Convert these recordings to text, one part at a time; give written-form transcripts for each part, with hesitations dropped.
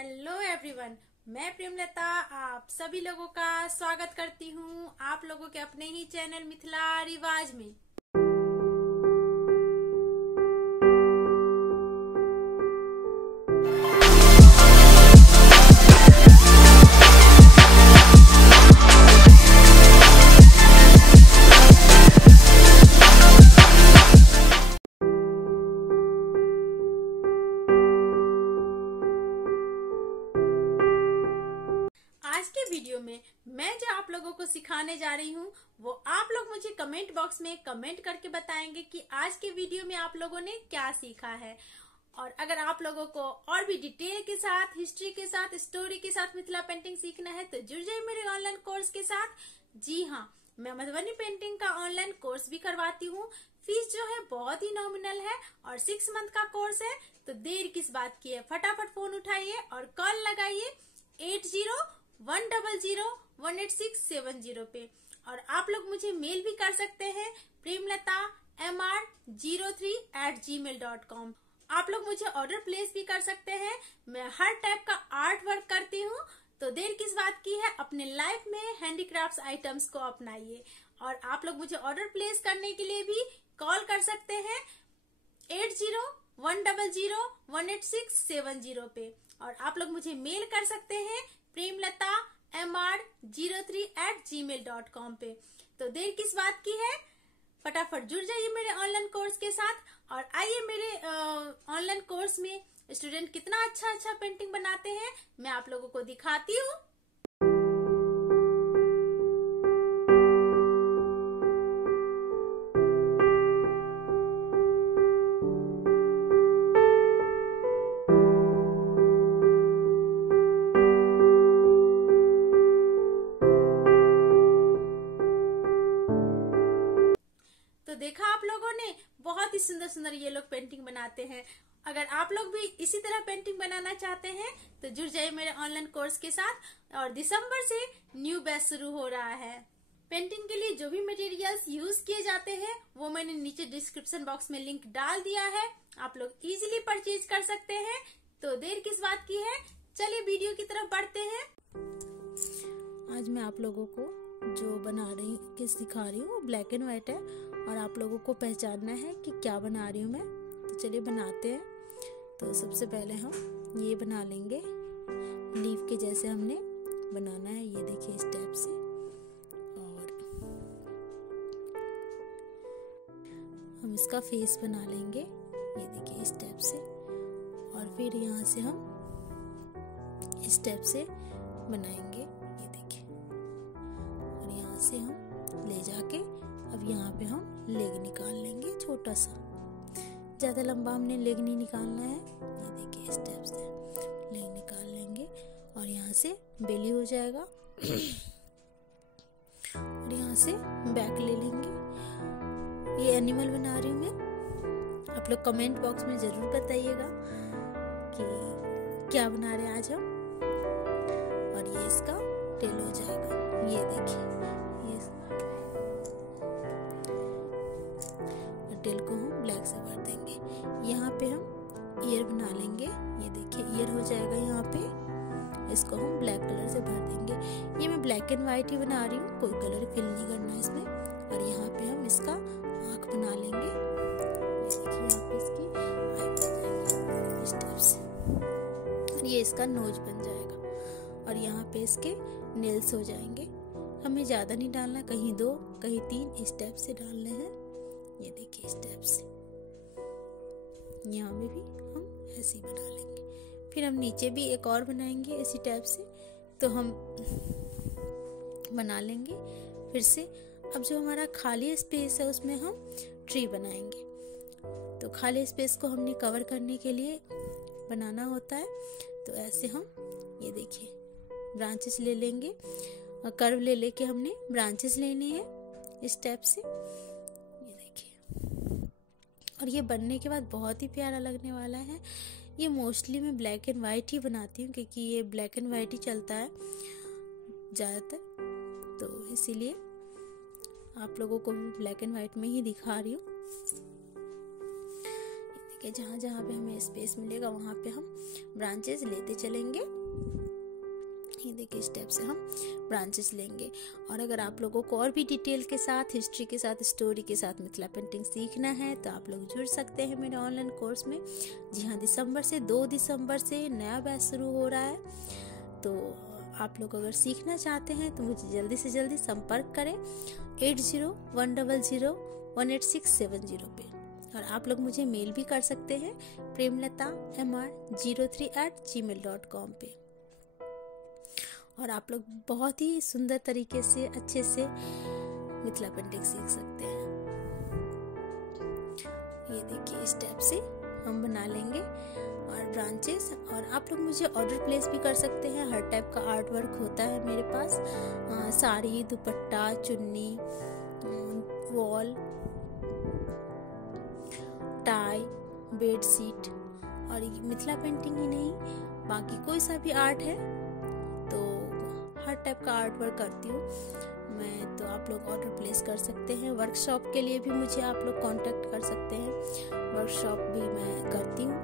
Hello everyone, मैं प्रेमलता आप सभी लोगों का स्वागत करती हूँ आप लोगों के अपने ही चैनल मिथिला रिवाज में। आज के वीडियो में मैं जो आप लोगों को सिखाने जा रही हूँ वो आप लोग मुझे कमेंट बॉक्स में कमेंट करके बताएंगे कि आज के वीडियो में आप लोगों ने क्या सीखा है। और अगर आप लोगों को और भी डिटेल के साथ, हिस्ट्री के साथ, स्टोरी के साथ मिथिला पेंटिंग सीखना है तो जुड़ जाइए मेरे ऑनलाइन कोर्स के साथ। जी हाँ, मैं मधुबनी पेंटिंग का ऑनलाइन कोर्स भी करवाती हूँ। फीस जो है बहुत ही नॉमिनल है और 6 मंथ का कोर्स है। तो देर किस बात की है, फटाफट फोन उठाइए और कॉल लगाइए 8010018670 पे। और आप लोग मुझे मेल भी कर सकते हैं premlata03@gmail.com। आप लोग मुझे ऑर्डर प्लेस भी कर सकते हैं। मैं हर टाइप का आर्ट वर्क करती हूँ। तो देर किस बात की है, अपने लाइफ में हैंडीक्राफ्ट्स आइटम्स को अपनाइए। और आप लोग मुझे ऑर्डर प्लेस करने के लिए भी कॉल कर सकते हैं 8010018670 पे। और आप लोग मुझे मेल कर सकते हैं premlata03@gmail.com पे। तो देर किस बात की है, फटाफट जुड़ जाइए मेरे ऑनलाइन कोर्स के साथ। और आइए मेरे ऑनलाइन कोर्स में स्टूडेंट कितना अच्छा पेंटिंग बनाते हैं मैं आप लोगों को दिखाती हूँ। तो देखा आप लोगों ने, बहुत ही सुंदर सुंदर ये लोग पेंटिंग बनाते हैं। अगर आप लोग भी इसी तरह पेंटिंग बनाना चाहते हैं तो जुड़ जाइए मेरे ऑनलाइन कोर्स के साथ। और दिसंबर से न्यू बैच शुरू हो रहा है। पेंटिंग के लिए जो भी मटेरियल्स यूज किए जाते हैं वो मैंने नीचे डिस्क्रिप्शन बॉक्स में लिंक डाल दिया है, आप लोग इजीली परचेज कर सकते हैं। तो देर किस बात की है, चलिए वीडियो की तरफ बढ़ते हैं। आज मैं आप लोगों को जो बना रही हूँ, सिखा रही हूँ, ब्लैक एंड व्हाइट है और आप लोगों को पहचानना है कि क्या बना रही हूँ मैं। तो चलिए बनाते हैं। तो सबसे पहले हम ये बना लेंगे, लीफ के जैसे हमने बनाना है, ये देखिए इस टाइप से। और हम इसका फेस बना लेंगे, ये देखिए इस टाइप से। और फिर यहाँ से हम इस टाइप से बनाएंगे, ये देखिए। और यहाँ से हम ले जाके अब यहाँ पे हम लेग निकाल लेंगे, छोटा सा, ज्यादा लंबा हमने लेग नहीं निकालना है। ये देखिए इस टाइप से लेग निकाल लेंगे और यहाँ से बेली हो जाएगा। और यहाँ से बैक ले लेंगे। ये एनिमल बना रही हूँ मैं, आप लोग कमेंट बॉक्स में जरूर बताइएगा कि क्या बना रहे हैं आज हम। और ये इसका टेल हो जाएगा, ये देखिए। टेल को हम ब्लैक से भर देंगे। यहाँ पे हम ईयर बना लेंगे, ये देखिए ईयर हो जाएगा यहाँ पे। इसको हम ब्लैक कलर से भर देंगे। ये मैं ब्लैक एंड व्हाइट ही बना रही हूँ, कोई कलर फिल नहीं करना है इसमें। और यहाँ पे हम इसका आँख बना लेंगे, ये देखिए यहाँ पे इसकी आई बन जाएगी इस टाइप से। और ये इसका नोज बन जाएगा। और यहाँ पे इसके नेल्स हो जाएंगे। हमें ज्यादा नहीं डालना, कहीं 2 कहीं 3 इस टाइप से डालने हैं, ये देखिए इस टाइप से। यहाँ में भी हम ऐसे ही बना लेंगे। फिर हम नीचे भी एक और बनाएंगे इसी टाइप से। तो हम बना लेंगे फिर से। अब जो हमारा खाली स्पेस है उसमें हम ट्री बनाएंगे। तो खाली स्पेस को हमने कवर करने के लिए बनाना होता है। तो ऐसे हम ये देखिए ब्रांचेस ले लेंगे और कर्व ले लेके हमने ब्रांचेस लेने हैं इस टाइप से। और ये बनने के बाद बहुत ही प्यारा लगने वाला है। ये मोस्टली मैं ब्लैक एंड वाइट ही बनाती हूँ क्योंकि ये ब्लैक एंड वाइट ही चलता है ज़्यादातर, तो इसीलिए आप लोगों को भी ब्लैक एंड वाइट में ही दिखा रही हूँ। ठीक है, जहाँ जहाँ पे हमें स्पेस मिलेगा वहाँ पे हम ब्रांचेस लेते चलेंगे। ये देखिए, स्टेप से हम ब्रांचेस लेंगे। और अगर आप लोगों को और भी डिटेल के साथ, हिस्ट्री के साथ, स्टोरी के साथ मिथिला पेंटिंग सीखना है तो आप लोग जुड़ सकते हैं मेरे ऑनलाइन कोर्स में। जी हाँ, 2 दिसंबर से नया बैच शुरू हो रहा है। तो आप लोग अगर सीखना चाहते हैं तो मुझे जल्दी से जल्दी संपर्क करें 8010018670 पे। और आप लोग मुझे मेल भी कर सकते हैं premlata.mr03@gmail.com पे। और आप लोग बहुत ही सुंदर तरीके से, अच्छे से मिथिला पेंटिंग सीख सकते हैं। ये देखिए, इस टाइप से हम बना लेंगे और ब्रांचेस। और आप लोग मुझे ऑर्डर प्लेस भी कर सकते हैं। हर टाइप का आर्ट वर्क होता है मेरे पास, साड़ी, दुपट्टा, चुन्नी, वॉल, टाई, बेडशीट। और मिथिला पेंटिंग ही नहीं, बाकी कोई सा भी आर्ट है तो हर टाइप का आर्ट वर्क करती हूँ मैं। तो आप लोग ऑर्डर प्लेस कर सकते हैं। वर्कशॉप के लिए भी मुझे आप लोग कांटेक्ट कर सकते हैं। वर्कशॉप भी मैं करती हूँ,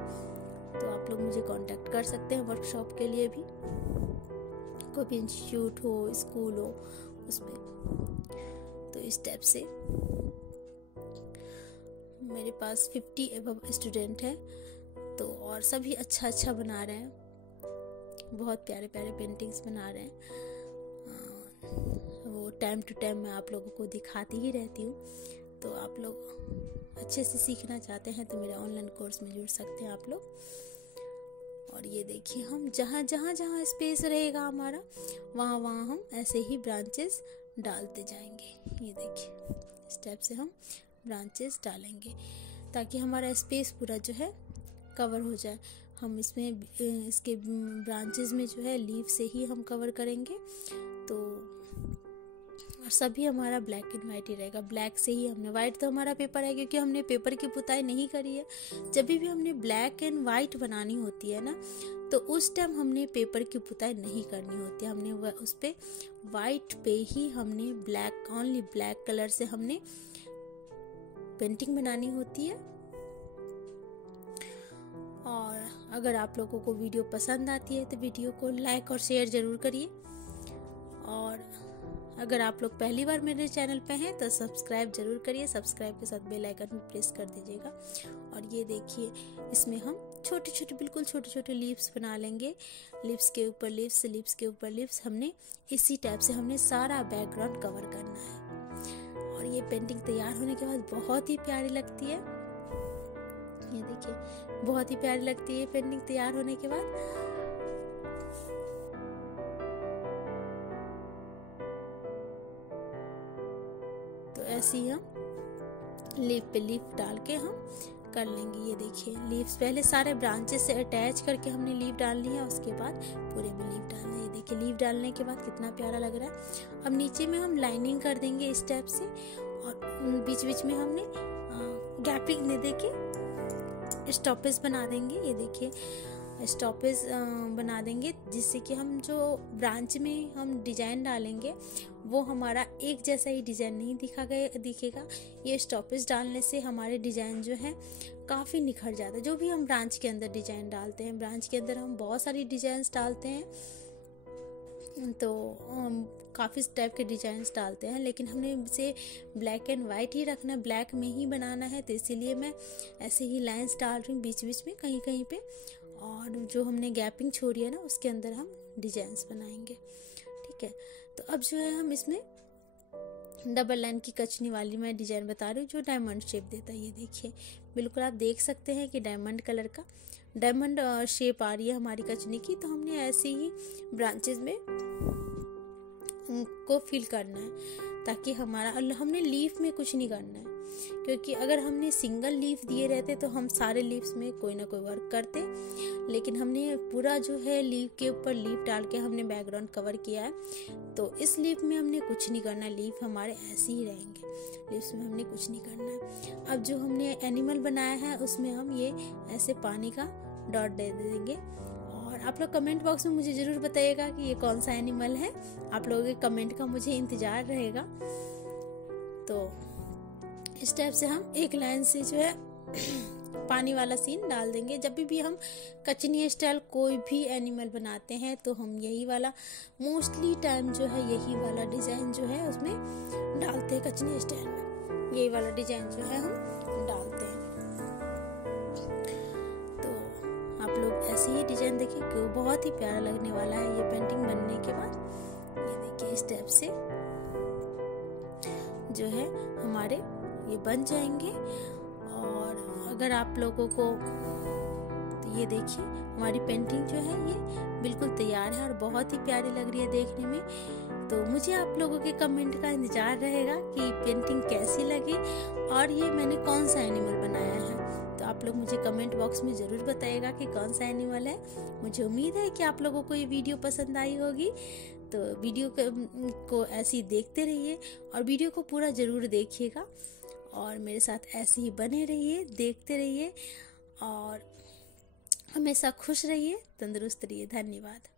तो आप लोग मुझे कांटेक्ट कर सकते हैं वर्कशॉप के लिए भी। कोई भी इंस्टीट्यूट हो, स्कूल हो, उसमें। तो इस टाइप से मेरे पास 50 एबव स्टूडेंट हैं। तो और सभी अच्छा बना रहे हैं, बहुत प्यारे प्यारे पेंटिंग्स बना रहे हैं। वो टाइम टू टाइम मैं आप लोगों को दिखाती ही रहती हूँ। तो आप लोग अच्छे से सीखना चाहते हैं तो मेरे ऑनलाइन कोर्स में जुड़ सकते हैं आप लोग। और ये देखिए, हम जहाँ स्पेस रहेगा हमारा, वहाँ हम ऐसे ही ब्रांचेस डालते जाएंगे। ये देखिए, इस टाइप से हम ब्रांचेस डालेंगे ताकि हमारा स्पेस पूरा जो है कवर हो जाए। हम इसमें इसके ब्रांचेस में जो है लीफ से ही हम कवर करेंगे। तो और सभी हमारा ब्लैक एंड वाइट ही रहेगा। ब्लैक से ही हमने, वाइट तो हमारा पेपर है क्योंकि हमने पेपर की पुताई नहीं करी है। जब भी हमने ब्लैक एंड वाइट बनानी होती है ना, तो उस टाइम हमने पेपर की पुताई नहीं करनी होती है। हमने उस पे वाइट पे ही हमने ब्लैक, ओनली ब्लैक कलर से हमने पेंटिंग बनानी होती है। और अगर आप लोगों को वीडियो पसंद आती है तो वीडियो को लाइक और शेयर जरूर करिए। और अगर आप लोग पहली बार मेरे चैनल पे हैं तो सब्सक्राइब जरूर करिए। सब्सक्राइब के साथ बेल आइकन भी प्रेस कर दीजिएगा। और ये देखिए, इसमें हम बिल्कुल छोटे लीव्स बना लेंगे। लिप्स के ऊपर लिप्स हमने इसी टाइप से हमने सारा बैकग्राउंड कवर करना है। और ये पेंटिंग तैयार होने के बाद बहुत ही प्यारी लगती है। ये देखिए, बहुत ही प्यारी लगती है पेंटिंग तैयार होने के बाद। तो ऐसे ही हम लीफ पे लीफ डाल के हम कर लेंगे। ये देखिए, लीव्स पहले सारे ब्रांचेस से अटैच करके हमने लीफ डालनी है, उसके बाद पूरे में लीफ डालना है। ये देखिए, लीफ डालने के बाद कितना प्यारा लग रहा है। अब नीचे में हम लाइनिंग कर देंगे इस टाइप से। और बीच में हमने गैपिंग दे के स्टॉपेज बना देंगे। ये देखिए, स्टॉपेज बना देंगे जिससे कि हम जो ब्रांच में हम डिजाइन डालेंगे वो हमारा एक जैसा ही डिजाइन नहीं दिखेगा। ये स्टॉपेज डालने से हमारे डिजाइन जो है काफ़ी निखर जाता है। जो भी हम ब्रांच के अंदर डिजाइन डालते हैं, ब्रांच के अंदर हम बहुत सारी डिजाइंस डालते हैं, तो काफ़ी टाइप के डिजाइंस डालते हैं, लेकिन हमने इसे ब्लैक एंड वाइट ही रखना, ब्लैक में ही बनाना है। तो इसीलिए मैं ऐसे ही लाइंस डाल रही हूँ बीच में कहीं पे। और जो हमने गैपिंग छोड़ी है ना, उसके अंदर हम डिजाइंस बनाएंगे। ठीक है, तो अब जो है हम इसमें डबल लाइन की कचनी वाली मैं डिजाइन बता रही हूँ जो डायमंड शेप देता है। ये देखिए, बिल्कुल आप देख सकते हैं कि डायमंड कलर का डायमंड शेप आ रही है हमारी कचनी की। तो हमने ऐसे ही ब्रांचेस में को फिल करना है ताकि हमारा, हमने लीफ में कुछ नहीं करना है, क्योंकि अगर हमने सिंगल लीफ दिए रहते तो हम सारे लीव्स में कोई ना कोई वर्क करते, लेकिन हमने पूरा जो है लीफ के ऊपर लीफ डाल के हमने बैकग्राउंड कवर किया है। तो इस लीफ में हमने कुछ नहीं करना, लीफ हमारे ऐसे ही रहेंगे, लीव्स में हमने कुछ नहीं करना है। अब जो हमने एनिमल बनाया है उसमें हम ये ऐसे पानी का डॉट दे देंगे। और आप लोग कमेंट बॉक्स में मुझे ज़रूर बताइएगा कि ये कौन सा एनिमल है। आप लोगों के कमेंट का मुझे इंतज़ार रहेगा। तो इस टाइप से हम एक लाइन से जो है पानी वाला सीन डाल देंगे। जब भी हम कचनी स्टाइल कोई भी एनिमल बनाते हैं तो हम यही वाला मोस्टली टाइम जो है यही वाला डिजाइन जो है उसमें डालते हैं। कचनी स्टाइल में यही वाला डिजाइन जो है हम डालते हैं। तो आप लोग ऐसे ही डिजाइन देखिए कि वो बहुत ही प्यारा लगने वाला है। ये पेंटिंग बनने के बाद ये देखिए इस टाइप से जो है हमारे ये बन जाएंगे। और अगर आप लोगों को तो ये देखिए हमारी पेंटिंग जो है ये बिल्कुल तैयार है और बहुत ही प्यारी लग रही है देखने में। तो मुझे आप लोगों के कमेंट का इंतजार रहेगा कि पेंटिंग कैसी लगी और ये मैंने कौन सा एनिमल बनाया है। तो आप लोग मुझे कमेंट बॉक्स में ज़रूर बताइएगा कि कौन सा एनिमल है। मुझे उम्मीद है कि आप लोगों को ये वीडियो पसंद आई होगी। तो वीडियो को ऐसे ही देखते रहिए और वीडियो को पूरा ज़रूर देखिएगा और मेरे साथ ऐसे ही बने रहिए, देखते रहिए और हमेशा खुश रहिए, तंदुरुस्त रहिए। धन्यवाद।